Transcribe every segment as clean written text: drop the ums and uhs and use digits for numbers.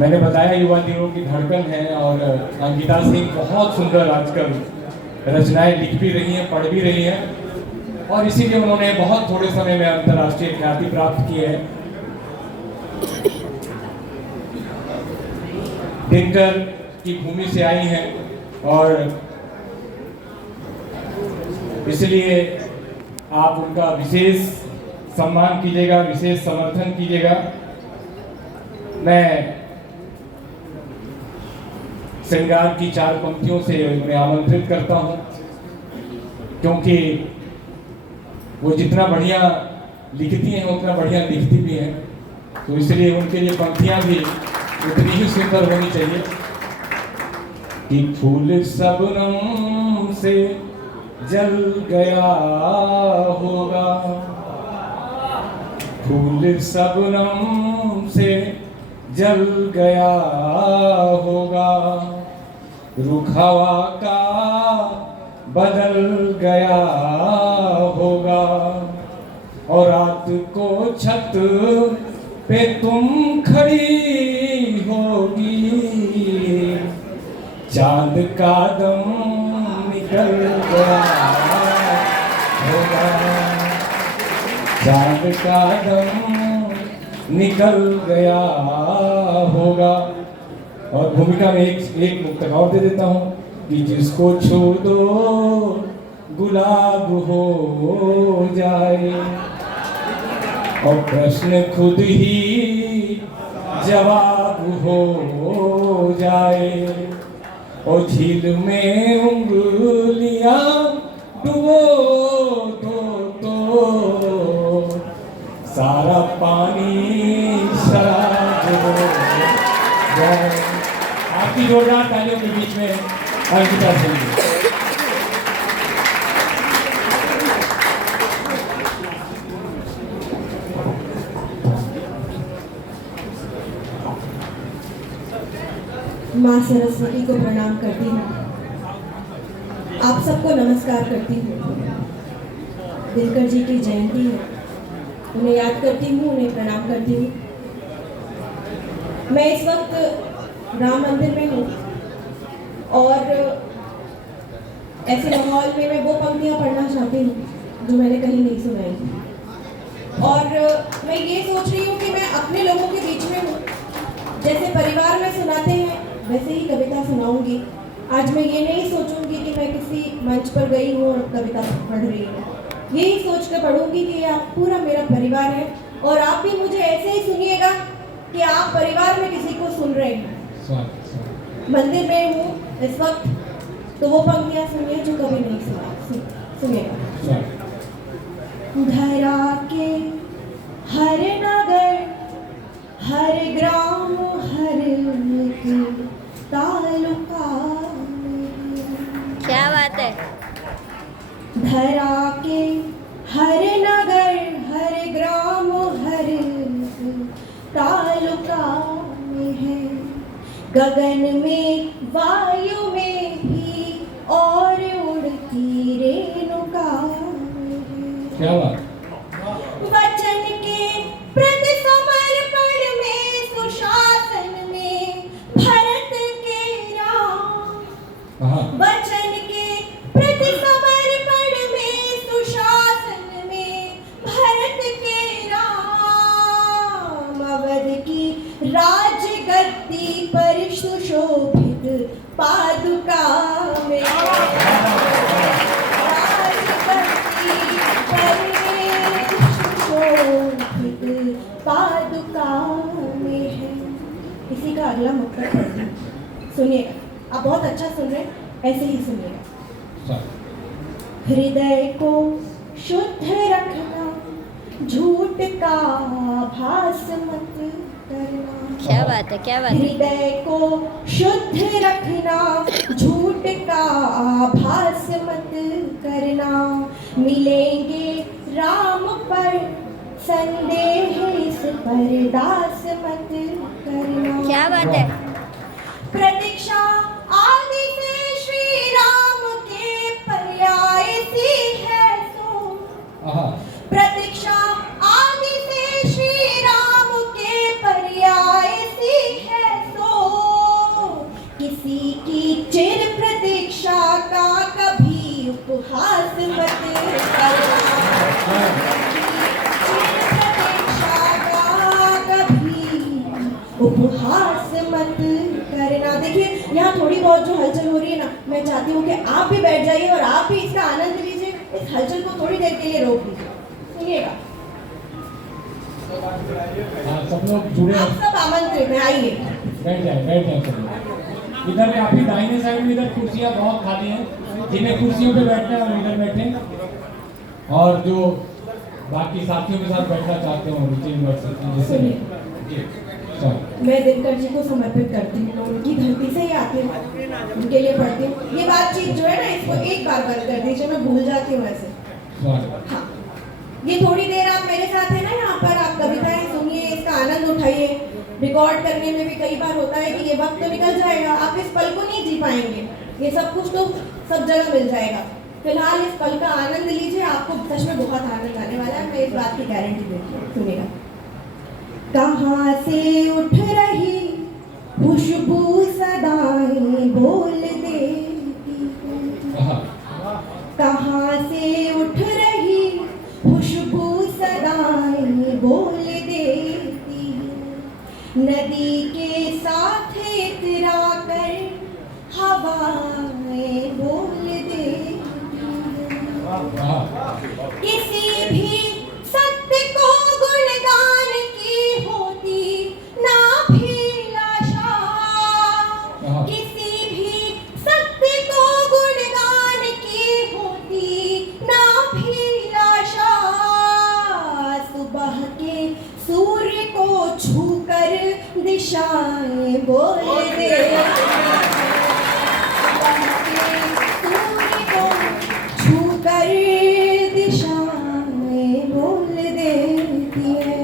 मैंने बताया युवा दिनों की धड़कन है और अंकिता सिंह बहुत सुंदर आजकल रचनाएं लिख भी रही हैं, पढ़ भी रही हैं और इसीलिए उन्होंने बहुत थोड़े समय में अंतर्राष्ट्रीय ख्याति प्राप्त की है। दिनकर की भूमि से आई हैं और इसलिए आप उनका विशेष सम्मान कीजिएगा, विशेष समर्थन कीजिएगा। मैं श्रृंगार की 4 पंक्तियों से उन्हें आमंत्रित करता हूं, क्योंकि वो जितना बढ़िया लिखती हैं उतना बढ़िया लिखती भी हैं, तो इसलिए उनके लिए पंक्तियां भी उतनी ही सुंदर होनी चाहिए। कि फूल शबनम से जल गया होगा, फूल शबनम से जल गया होगा, रुख हवा का बदल गया होगा, और रात को छत पे तुम खड़ी होगी, चांद का दम निकल गया होगा, चांद का दम निकल गया होगा। और भूमिका में एक मुक्तक और दे देता हूँ कि जिसको छू दो गुलाब हो जाए, और प्रश्न खुद ही जवाब हो जाए, और झील में उंगलियां डुबो दो तो सारा पानी शराब हो जाए। आपकी जोरदार तालियों के बीच में अंकिता सिंह। माँ सरस्वती को प्रणाम करती हूँ, आप सबको नमस्कार करती हूँ। दिनकर जी की जयंती है, उन्हें याद करती हूँ, उन्हें प्रणाम करती हूँ। मैं इस वक्त राम मंदिर में हूँ और ऐसे माहौल में मैं वो पंक्तियाँ पढ़ना चाहती हूँ जो मैंने कहीं नहीं सुनाई। और मैं ये सोच रही हूँ कि मैं अपने लोगों के बीच में हूँ, जैसे परिवार में सुनाते हैं वैसे ही कविता सुनाऊंगी। आज मैं ये नहीं सोचूंगी कि मैं किसी मंच पर गई हूँ और कविता पढ़ रही हूँ, यही सोच कर पढ़ूंगी कि आप पूरा मेरा परिवार है और आप भी मुझे ऐसे ही सुनिएगा कि आप परिवार में किसी को सुन रहे हैं। मंदिर में हूँ इस वक्त, तो वो पंक्तियाँ सुनिए जो कभी नहीं सुनिएगा। धरा के हर नगर, हर ग्राम, हर तालुका, क्या बात है। धरा के हर नगर, हर ग्राम, हर तालुका में है, गगन में वायु में भी और उड़ती रेणुका में है। क्या बात। वचन के प्रति समर्पण में, सुशासन में भरत के राम, वचन के प्रति समर्पण में, सुशासन में भरत के राम, अवध की राजगद्दी पर सुशोभित पादुका में, राजगद्दी पर सुशोभित पादुका में है। इसी का अगला मुक्तक पढ़ती हूँ, सुनिएगा। आप बहुत अच्छा सुन रहे हैं, ऐसे ही सुनिएगा। हृदय को शुद्ध रखना, झूठ का भास मत करना। क्या बात है, क्या बात है। हृदय को शुद्ध रखना, झूठ का भास मत करना, मिलेंगे राम पर संदेह, इस पर दास मत करना। क्या बात है। प्रतीक्षा आदि से श्री राम के पर्याय सी है सो, प्रतीक्षा आदि से श्री राम के पर्याय उपहास मत करना। देखिए यहाँ थोड़ी बहुत जो हलचल हो रही है ना, मैं चाहती हूँ कि आप भी बैठ जाइए और आप भी इसका आनंद लीजिए। इस हलचल को थोड़ी देर के लिए रोक दीजिए। सुनिएगा, सब लोग जुड़े आप सब आमंत्रित हैं, आइए। बैठ जाए सब लोग। इधर में आपकी दाहिने साइड में इधर कुर्सियाँ बहुत खाली हैं, जिन्हें कुर्सियों पे बैठना है वो इधर बैठे, और जो बाकी साथियों के साथ बैठना चाहते हो नीचे बैठ सकते हैं। जैसे मैं दिनकर जी को समर्पित करती हूँ, उनकी धरती से ही आती हूँ, उनके लिए पढ़ती हूँ। ये बातचीत जो है ना, इसको एक बार बंद कर दीजिए, मैं भूल जाती हूँ ऐसे। हाँ, ये थोड़ी देर आप मेरे साथ है ना यहाँ पर, आप कविताएं सुनिए, इसका आनंद उठाइए। रिकॉर्ड करने में भी कई बार होता है कि ये वक्त तो निकल जाएगा, आप इस पल को नहीं जी पाएंगे। ये सब कुछ तो सब जगह मिल जाएगा। फिलहाल इस पल का आनंद लीजिए, आपको सच में बहुत आनंद आने वाला है, मैं इस बात की गारंटी देती हूँ। सुनिएगा। कहाँ से उठ रही खुशबू सदाएं बोल देती है, कहाँ से उठ रही खुशबू सदाएं बोल देती है। नदी के साथ इतरा कर हवाएं बोल देती है। किसी भी सत्य को गुणगान की होती ना भी आशा, किसी भी सत्य को गुणगान की होती ना भी आशा। सुबह के सूर्य को छूकर दिशाएं बोल दे, सुबह के सूर्य को छूकर दिशाएं बोल देती है।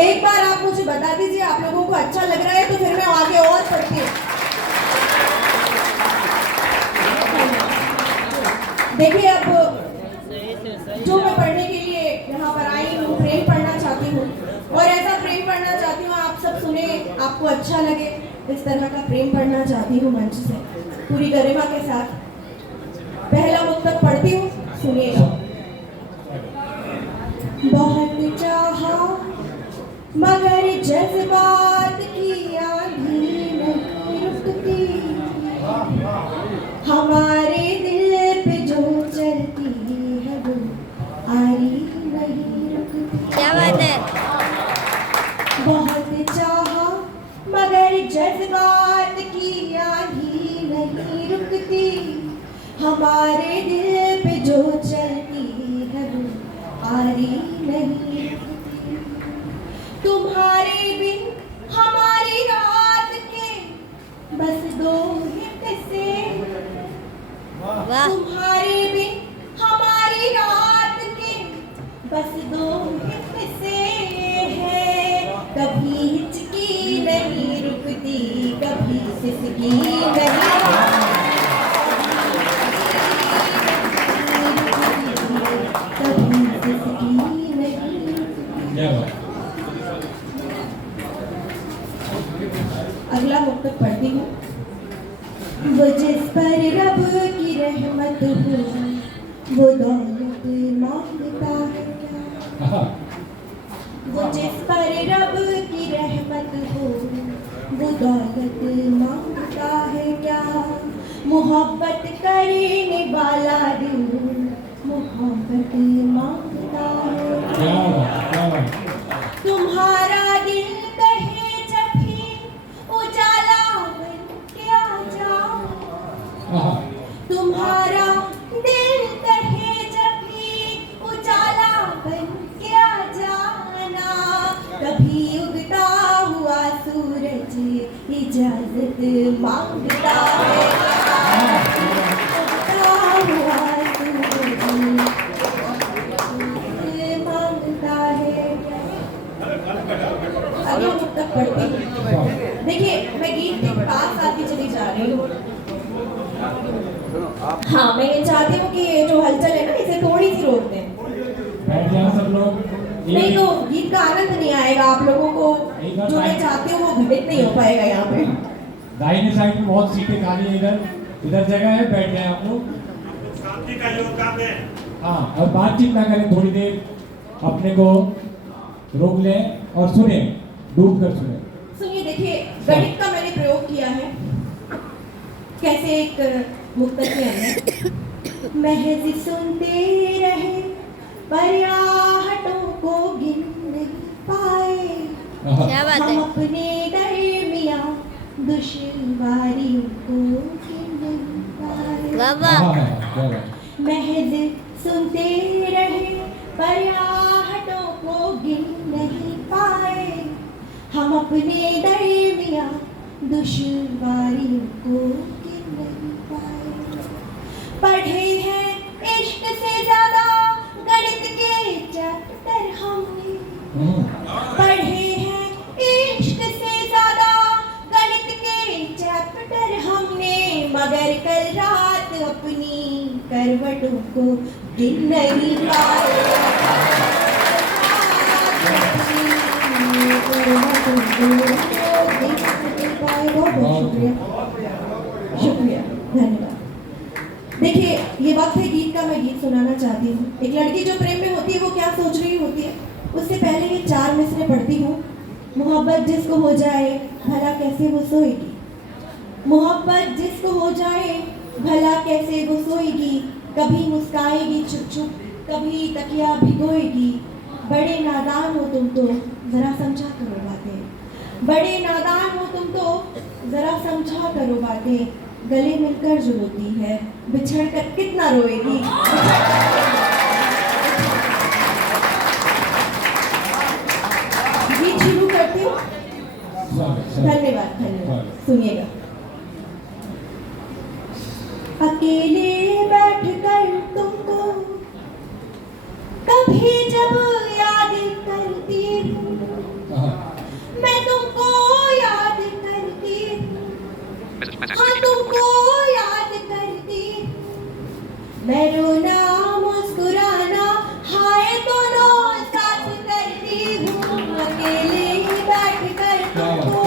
एक बार आप मुझे बता दीजिए, आप लोगों को अच्छा लग रहा है तो फिर मैं आगे और पढ़ती हूँ। देखिए अब जो मैं पढ़ने के लिए यहाँ पर आई हूँ, प्रेम पढ़ना चाहती हूँ, और ऐसा प्रेम पढ़ना चाहती हूँ आप सब सुने, आपको अच्छा लगे, इस तरह का प्रेम पढ़ना चाहती हूँ मंच से पूरी गरिमा के साथ। पहला मुक्तक पढ़ती हूँ, सुनिएगा। बहुत चाहा मगर जज्बात की आंधी नहीं रुकती, हमारे दिल पे जो चलती है वो आरी नहीं रुकती। क्या बात है। बहुत चाहा मगर जज्बात की आंधी नहीं रुकती, हमारे दिल पे जो चलती है वो आरी नहीं रुकती। तुम्हारे बिन हमारी रात के बस दो ही किस्से, वाह। तुम्हारे बिन हमारी रात के बस दो ही किस्से हैं। कभी हिचकी नहीं रुकती, कभी सिसकी नहीं, अगला मुक्तक पढ़ती हूँ। वो जिस पर रब की रहमत हो वो दौलत मांगता है क्या, वो जिस पर रब की रहमत हो वो दौलत मांगता है क्या। मोहब्बत करने वाला दिल मोहब्बत मांगता है। तुम्हारा दिल कहे जब भी उजाला बन के आ जाओ, तुम्हारा दिल कहे जब भी उजाला बन के आ जाना। कभी उगता हुआ सूरज इजाजत मांगता है, उगता हुआ सूरज मांगता है। अगला मुक्तक पढ़ती हूँ। देखिए मैं गीत के पास आती चली जा रही हूँ। हाँ, मैं ये चाहती हूँ कि ये जो हलचल है ना इसे थोड़ी सी रोक दें। बैठ जाओ सब लोग। नहीं तो गीत का आनंद नहीं आएगा, आप लोगों को जो मैं चाहती हूँ वो घटित नहीं हो पाएगा। यहाँ पे दाहिने साइड में बहुत सीटें खाली है, इधर जगह है, बैठ जाए आप लोग। शांति का योगदान दें। हाँ, अब बातचीत ना करें, थोड़ी देर अपने को रोक लें और सुने, डूब कर सुने। सुनिए, देखिए गणित का मैंने प्रयोग किया है कैसे एक मुक्तक के अंदर महज सुनते रहे पर्याहटों को गिन नहीं पाए क्या बात हम है अपने दरमियां दुश्वारियों को गिन नहीं पाए वाह वाह क्या बात। महज सुनते रहे पर्याहटों को गिन नहीं पाए हम अपने दरमियां दुश्वारियों को गिन नहीं पाए पढ़े हैं इश्क से ज्यादा गणित के चैप्टर हमने पढ़े हैं इश्क से ज्यादा गणित के चैप्टर हमने मगर कल रात अपनी करवटों को गिन नहीं पाए बहुत शुक्रिया धन्यवाद। देखिए ये वक्त है गीत का, मैं गीत सुनाना चाहती हूँ। एक लड़की जो प्रेम में होती है वो क्या सोच रही होती है, उससे पहले ये 4 मिसरे पढ़ती हूँ। मोहब्बत जिसको हो जाए भला कैसे वो सोएगी, मोहब्बत जिसको हो जाए भला कैसे वो सोएगी, कभी मुस्काएगी चुप चुप कभी तकिया भिगोएगी। बड़े नादान हो तुम तो जरा समझा करो बातें, बड़े नादान हो तुम तो जरा समझा करो बातें। गले मिलकर जो रोती है बिछड़ कर कितना रोएगी। गीत शुरू करती हूँ। धन्यवाद धन्यवाद। सुनिएगा। अकेले बैठ कर तुमको कभी जब याद करती हूँ, मैं तुमको याद करती हूँ, हाँ तुमको याद करती हूँ। मैं रोना मुस्कुराना हाय दोनों साथ करती हूँ, अकेले बैठ कर तुमको।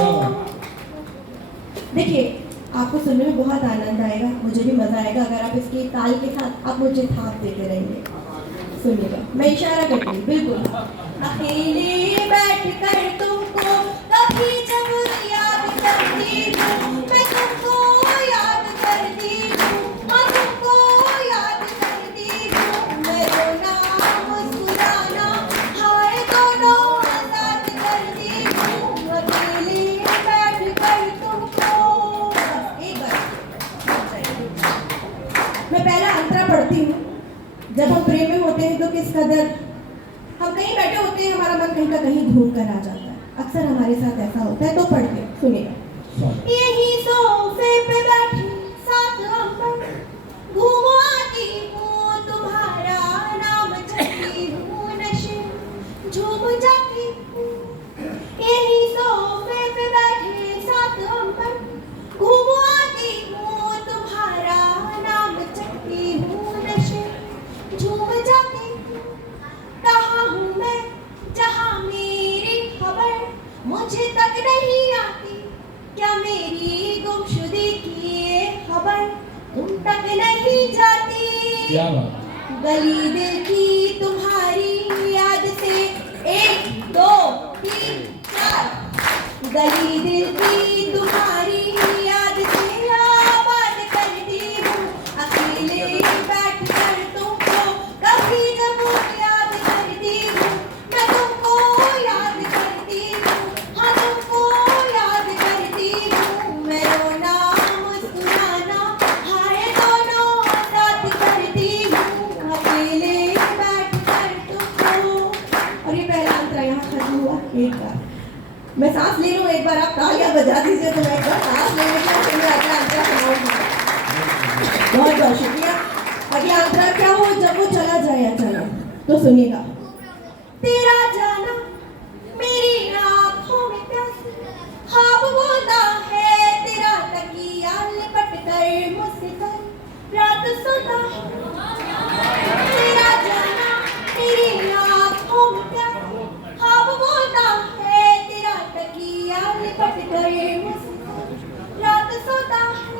देखिए आपको सुनने में बहुत आनंद आएगा, मुझे भी मजा आएगा अगर आप इसके ताल के साथ आप मुझे थाप देते रहेंगे। सुनिएगा, मैं इशारा करती हूँ बिल्कुल। अकेले बैठ कर तुमको कभी जब याद करती हूँ, मैं तुमको याद करती हूँ, हाँ तुमको याद करती हूँ। मैं रोना मुस्कुराना हाय दोनों साथ करती हूँ, अकेले बैठ कर तुमको। एक बार मैं पहला अंतरा पढ़ती हूँ। जब हम प्रेम में होते हैं तो किस कदर हम कहीं बैठे होते हैं, हमारा मन कहीं का कहीं घूम कर आ जाता है। अक्सर हमारे साथ ऐसा होता है, तो पढ़ते सुनिएगा। यही सोफे पे बैठी साथ हम घूम आती हूँ, तुम्हारा नाम जपती हूँ, नशे झूम जाती हूँ। यही सोफे पे बैठे साथ हम घूम आती हूँ, तुम्हारा नाम जपती हूँ, नशे झूम जाती हूँ। कहाँ हूँ मैं जहाँ मेरी खबर मुझे तक नहीं आती, क्या मेरी गुमशुदगी की ये खबर तुम तक नहीं जाती। क्या बात। गली दिल की तुम्हारी याद से 1 2 3 4 गली दिल की तुम्हारी याद से आबाद करती हूँ, अकेले बैठ कर तुमको कभी जब याद करती हूँ, मैं तुमको याद करती हूँ, हाँ तुमको याद करती हूँ। मैं रोना मुस्कुराना हाय दोनों साथ करती हूँ, अकेले बैठ कर तुमको। और ये पहला अंतरा यहाँ खत्म हुआ। एक बार मैं सांस ले रहा हूँ, एक बार आप तालियां बजा दीजिए तो मैं एक बार सांस ले लेती हूँ, फिर मैं अगला अंतरा सुनाऊंगी। बहुत बहुत शुक्रिया। अगला अंतरा क्या हो जब वो चला जाए अचानक, तो सुनिएगा। तेरा जाना मेरी आँखों में प्यास ख्वाब होता है, तेरा तकिया लिपट कर मुझसे रात सोता है। तेरा जाना मेरी आँखों में प्यास ख्वाब होता है, तेरा तकिया लिपट कर मुझसे रात सोता है।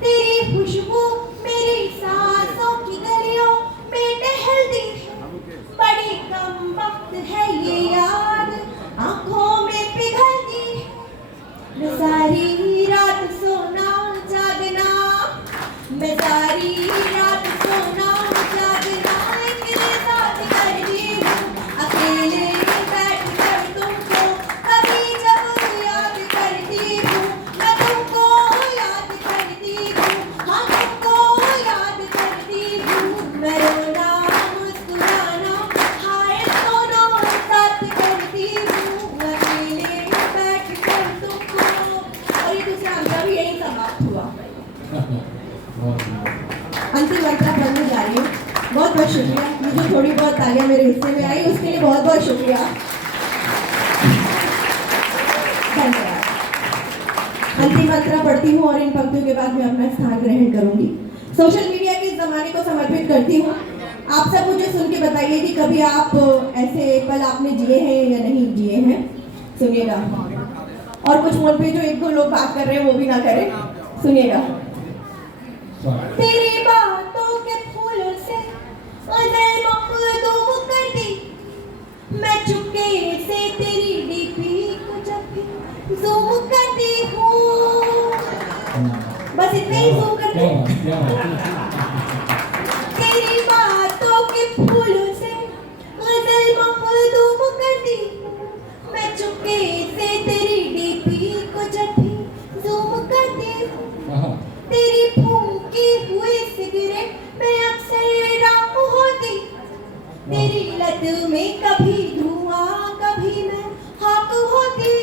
तेरी खुशबू मेरी सांसों की गलियों में टहलती है, बड़ी कम वक्त है ये याद आंखों में पिघलती है। मंत्रा पढ़ने जा रही हूँ। बहुत बहुत शुक्रिया, मुझे थोड़ी बहुत तालियां मेरे हिस्से में आई उसके लिए बहुत बहुत शुक्रिया, धन्यवाद। अंतिम मंत्रा पढ़ती हूँ और इन पंक्तियों के बाद मैं अपना स्थान ग्रहण करूंगी। सोशल मीडिया के इस जमाने को समर्पित करती हूँ। आप सब मुझे सुन के बताइए कि कभी आप ऐसे पल आपने जिए हैं या नहीं जिए हैं। सुनिएगा, और कुछ फोन पे जो एक दो लोग बात कर रहे हैं वो भी ना करें, सुनिएगा। तेरी बातों के फूलों से गजल मखदूम कर दी, मैं चुपके से तेरी डीपी को जब भी ज़ूम करती हूँ। बस इतना ही ज़ूम करती हूँ। तेरी बातों के फूलों से गजल मखदूम कर दी, मैं चुपके से तेरी डीपी को जब भी ज़ूम करती हूँ। तेरी फूंकी हुई सिगरेट में अक्सर राख होती, तेरी लत में कभी धुआं कभी मैं खाक होती।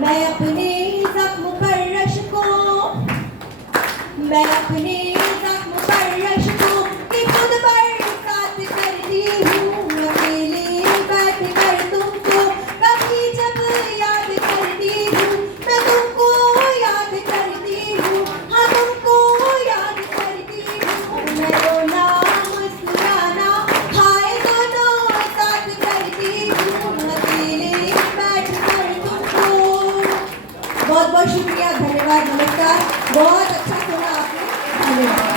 मैं अपने जख्म पर रश को, मैं अपने जख्म पर रश को कि खुद बरसात करती हूँ। अकेले बैठ कर तुमको कभी जब याद करती हूँ, मैं तुमको याद करती हूँ, हाँ तुमको याद करती हूँ। मैं रोना मुस्कुराना हाय दोनों साथ करती हूँ, अकेले बैठ कर तुमको। बहुत बहुत शुक्रिया, धन्यवाद, नमस्कार। बहुत अच्छा सुना आपने, धन्यवाद।